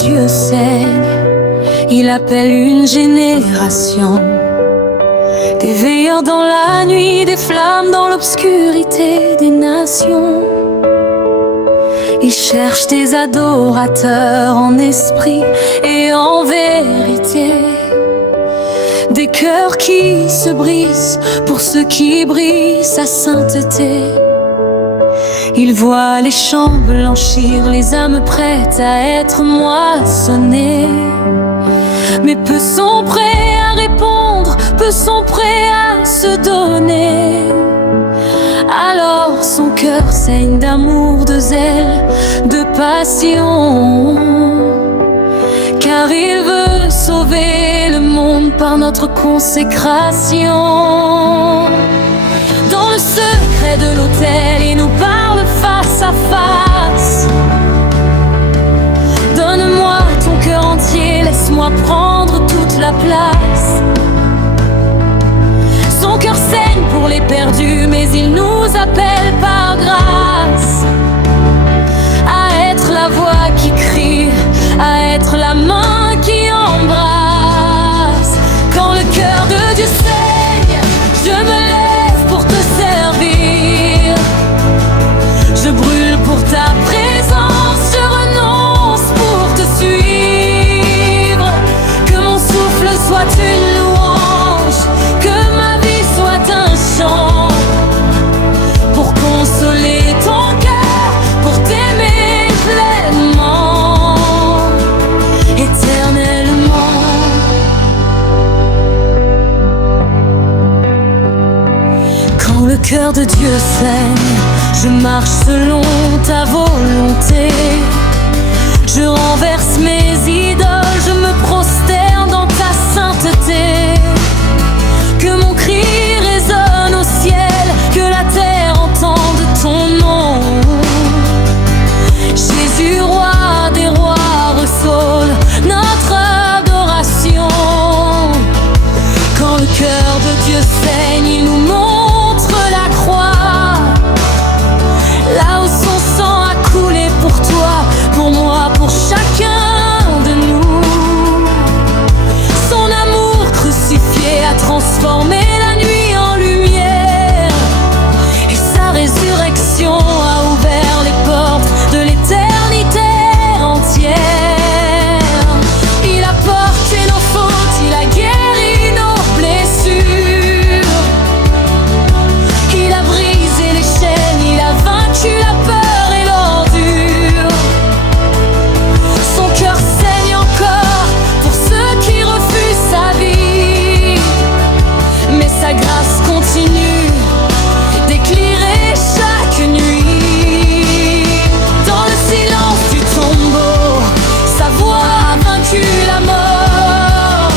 Dieu saigne, il appelle une génération. Des veilleurs dans la nuit, des flammes dans l'obscurité des nations. Il cherche des adorateurs en esprit et en vérité, des cœurs qui se brisent pour ceux qui brillent sa sainteté. Il voit les champs blanchir, les âmes prêtes à être moissonnées. Mais peu sont prêts à répondre, peu sont prêts à se donner. Alors son cœur saigne d'amour, de zèle, de passion, car il veut sauver le monde par notre consécration. Dans le secret de l'autel, il nous parle face à face. Donne-moi ton cœur entier, laisse-moi prendre toute la place. Son cœur saigne pour les perdus, mais il nous appelle par grâce à être la voix qui crie, à être la main qui embrasse. Quand le cœur de Dieu saigne, je me lève pour te servir. Je brûle pour ta présence, je renonce pour te suivre. Que mon souffle soit une louange, que ma vie soit un chant, pour consoler ton cœur, pour t'aimer pleinement, éternellement. Quand le cœur de Dieu saigne, je marche selon ta volonté. Je renverse mes idoles, je me prosterne dans ta sainteté. Que mon cri résonne au ciel, que la terre entende ton nom. Jésus, roi des rois, reçoit notre adoration. Quand le cœur de Dieu saigne, il nous montre la croix, là où son sang a coulé pour toi, pour moi, pour chacun de nous. Son amour crucifié a transformé la nuit en lumière, et sa résurrection a ouvert les portes de l'éternité entière. Il a porté nos fautes, il a guéri nos blessures. Il a brisé les chaînes, il a vaincu la peur et l'ordure. Son cœur saigne encore pour ceux qui refusent sa vie, mais sa grâce continue d'éclairer chaque nuit. Dans le silence du tombeau, sa voix a vaincu la mort,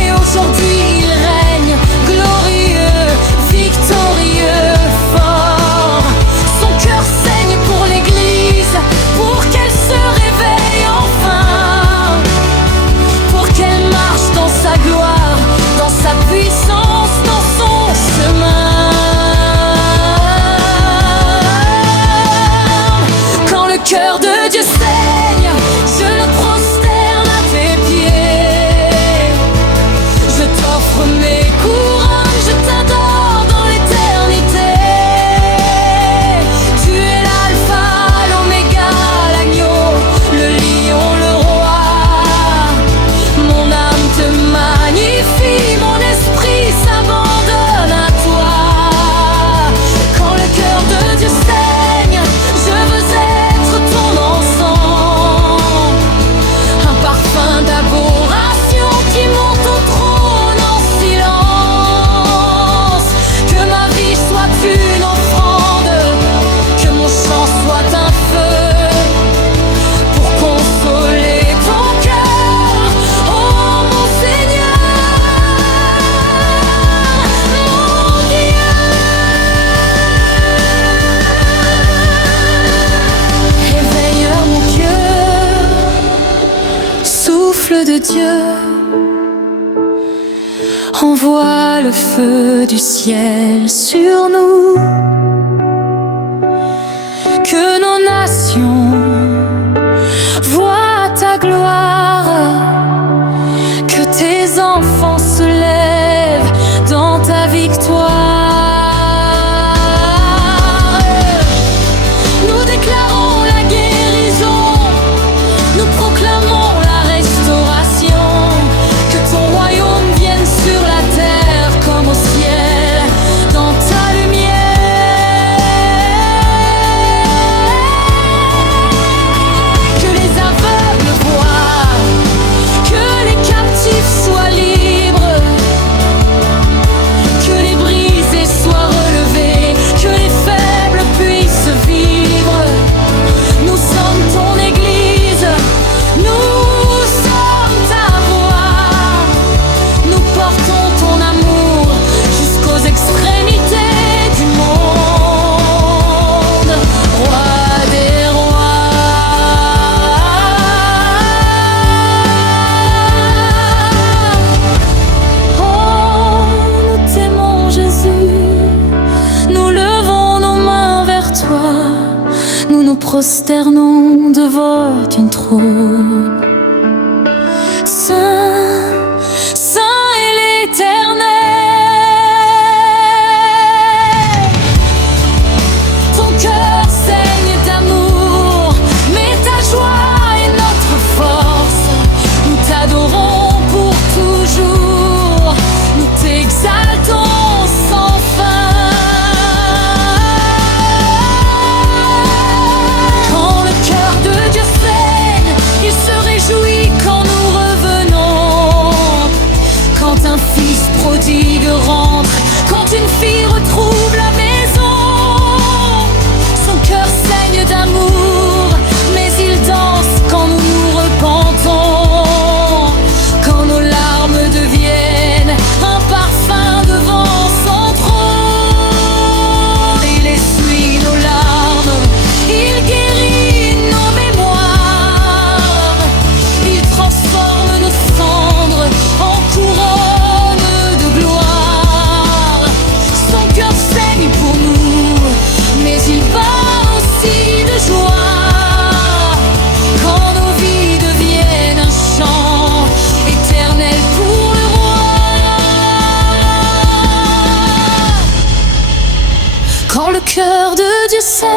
et aujourd'hui il règne glorieux, victorieux, fort. Son cœur saigne pour l'Église, pour qu'elle se réveille enfin, pour qu'elle marche dans sa gloire, dans sa puissance, dans son chemin. Quand le cœur de Dieu saigne, je le prosterne à tes pieds. Je t'offre mes couronnes, je t'adore dans l'éternité. Tu es l'alpha, l'oméga, l'agneau, le lion, le roi. Mon âme te magnifie, mon esprit s'abandonne à toi. Quand le cœur de Dieu saigne, je veux être ton encens, un parfum d'adoration qui monte au trône en silence. Que ma vie soit une offrande, que mon chant soit un feu, pour consoler ton cœur, oh mon Seigneur, mon Dieu. Réveilleur mon cœur, souffle de Dieu, envoie le feu du ciel sur nous. Que nos nations voient ta prosternons devant ton trône. Saint, Saint est l'Éternel. Ton cœur saigne d'amour, mais ta joie est notre force. Nous t'adorons pour toujours, nous t'exaltons sans fin. Quand le cœur de Dieu saigne, il se réjouit quand nous revenons. Quand un fils prodigue rentre, quand une fille retrouve la maison. Son cœur saigne d'amour, mais il danse quand nous nous repentons. Quand nos larmes deviennent un parfum devant son trône. Il essuie nos larmes, il guérit nos mémoires. Il transforme nos cendres en couronne de gloire. Son cœur saigne pour nous, mais il bat aussi de joie. Quand nos vies deviennent un chant éternel pour le roi. Quand le cœur de Dieu saigne,